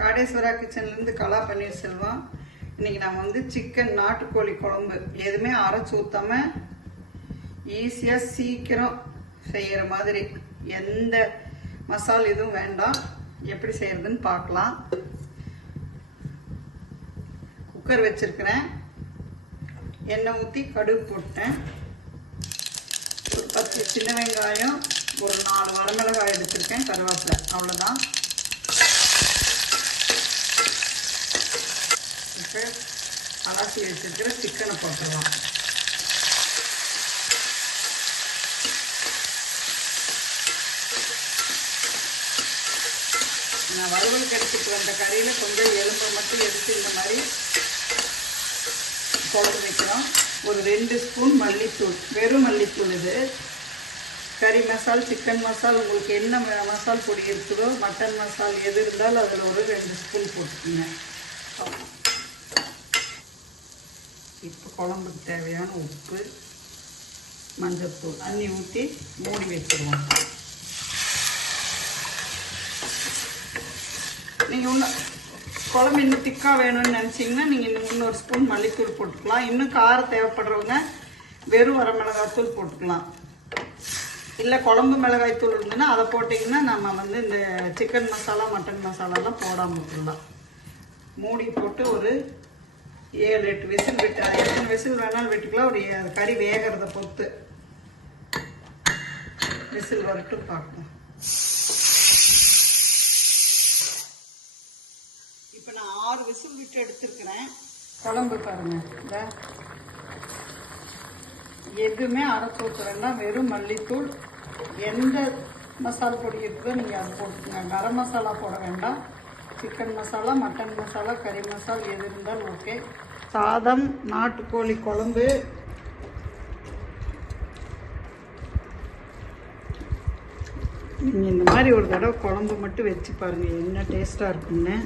காடேஸ்வரா கிச்சன்லேருந்து கலா பன்னீர்செல்வம். இன்னைக்கு நம்ம வந்து சிக்கன் நாட்டுக்கோழி குழம்பு எதுவுமே அரைச்சு ஊற்றாம ஈஸியாக சீக்கிரம் செய்கிற மாதிரி எந்த மசாலா எதுவும் வேண்டாம், எப்படி செய்யறதுன்னு பார்க்கலாம். குக்கர் வச்சிருக்கிறேன், எண்ணெய் ஊற்றி கடுகு போட்டேன், ஒரு 10 சின்ன வெங்காயம், ஒரு 4 வரமிளகாய் எடுத்திருக்கேன், கருவேப்பிலை, அவ்வளோதான். இப்போ அலசி வச்சிருக்கிற சிக்கனை போட்டுடலாம். நான் வறுவல் கடிச்சிட்டு வந்த கறியில் கொஞ்சம் எலும்பை மட்டும் எடுத்து இந்த மாதிரி குழம்பு வைக்கிறோம். ஒரு 2 ஸ்பூன் மல்லித்தூள், வெறும் மல்லித்தூள். இது கறி மசால், சிக்கன் மசால், உங்களுக்கு என்ன மசால் பொடி இருக்குதோ, மட்டன் மசால் எது இருந்தாலும் அதில் ஒரு 2 ஸ்பூன் போட்டுக்கோங்க. இப்போ குழம்புக்கு தேவையான உப்பு, மஞ்சள்தூள், தண்ணி ஊற்றி மூடி வச்சுருவோம். நீங்கள் இன்னும் குழம்பு இன்னும் திக்காக வேணும்னு நினச்சிங்கன்னா நீங்கள் இன்னொரு ஸ்பூன் மல்லித்தூள் போட்டுக்கலாம். இன்னும் காரம் தேவைப்படுறவங்க வெறும் வரமிளகாய்த்தூள் போட்டுக்கலாம். இல்லை குழம்பு மிளகாய்த்தூள் இருந்ததுன்னா அதை போட்டிங்கன்னா நம்ம வந்து இந்த சிக்கன் மசாலா, மட்டன் மசாலாலாம் போடாமல் விட்டுடலாம். மூடி போட்டு ஒரு 7-8 விசில் விட்டு, எத்தனை விசில் வேணாலும் விட்டுக்கலாம். ஒரு கறி வேகிறத பொறுத்து விசில் வரட்டு பார்க்கலாம். இப்போ நான் 6 விசில் விட்டு எடுத்துருக்கிறேன். குழம்பு பாருங்க, இந்த எதுவுமே அரைச்சி ஊற்ற வேண்டாம், வெறும் மல்லித்தூள். எந்த மசாலா பொடி இருக்குதோ நீங்கள் அதை போட்டுக்கோங்க. கரம் மசாலா போட வேண்டாம். சிக்கன் மசாலா, மட்டன் மசாலா, கறி மசாலா எது இருந்தாலும் ஓகே. சாதம், நாட்டுக்கோழி குழம்பு. நீங்கள் இந்த மாதிரி ஒரு தடவை குழம்பு மட்டும் வச்சு பாருங்கள், என்ன டேஸ்ட்டாக இருக்குன்னு.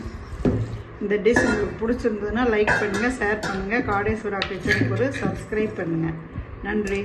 இந்த டிஷ் உங்களுக்கு பிடிச்சிருந்ததுன்னா லைக் பண்ணுங்கள், ஷேர் பண்ணுங்கள். காடேஸ்வரா கிச்சனுக்கு ஒரு சப்ஸ்கிரைப் பண்ணுங்கள். நன்றி.